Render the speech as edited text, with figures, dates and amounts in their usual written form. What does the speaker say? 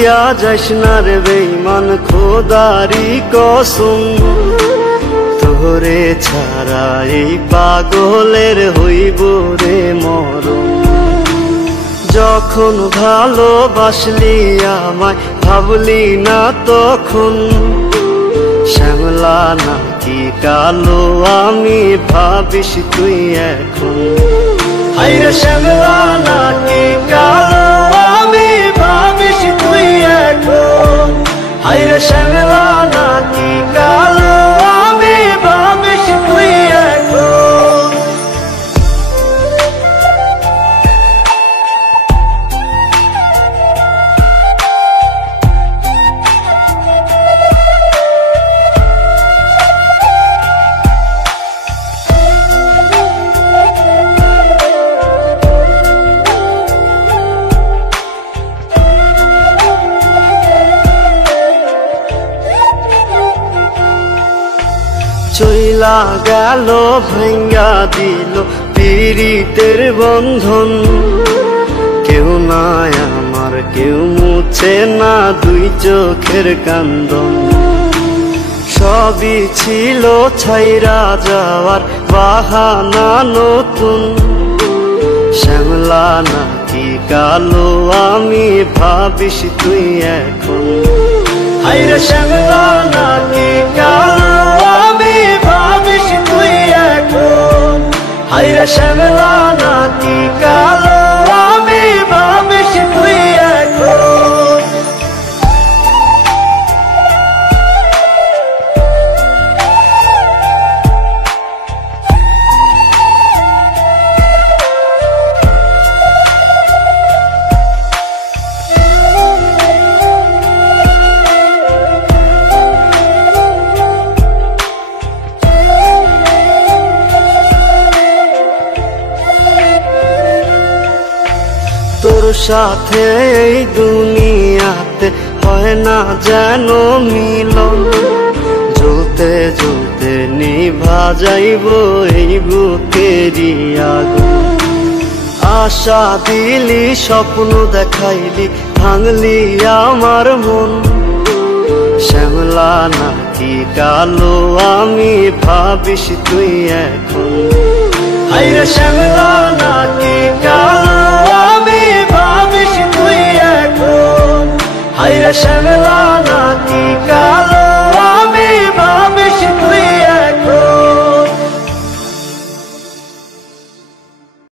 ভুলিয়া যাইস না রে বেঈমান খোদারি কসম, তোরে ছাড়া এই পাগলের হইব রে মরণ। যখন ভালোবাসলি আমায় ভাবলি না তখন, শ্যামলা নাকি কালো আমি ভাবিস তুই এখন। হায়রে শ্যামলা নাকি কালো আমি ভাবিস তুই এখন। হায়রে শ্যামলা নাকি কালো আমি ভাবিস তুই এখন। চইলা গেল ভাঙ্গা দিল পীড়িতের বন্ধন, কেউ নাই আমার কেউ মুছে না দুই চোখের কান্দন। সবই ছিল ছাইরা যাওয়ার বাহানা নতুন, শ্যামলা নাকি কালো আমি ভাবিস তুই এখন। হায়রে শ্যামলা নাকি কালো আমি ভাবিস তুই এখন। হায়রে শ্যামলা নাকি কালো আমি ভাবিস তুই এখন। তোর সাথে এই দুনিয়াতে হয় না যেন মিলন, জ্বলতে জ্বলতে নিভা যাইব এই বুকেরই আগুন। আশা দিলি স্বপ্ন দেখাইলি ভাঙলি আমার মন, শ্যামলা নাকি কালো আমি ভাবিস তুই এখন। হায়রে শ্যামলা নাকি কালো আমি ভাবিস তুই এখন। হায়রে শ্যামলা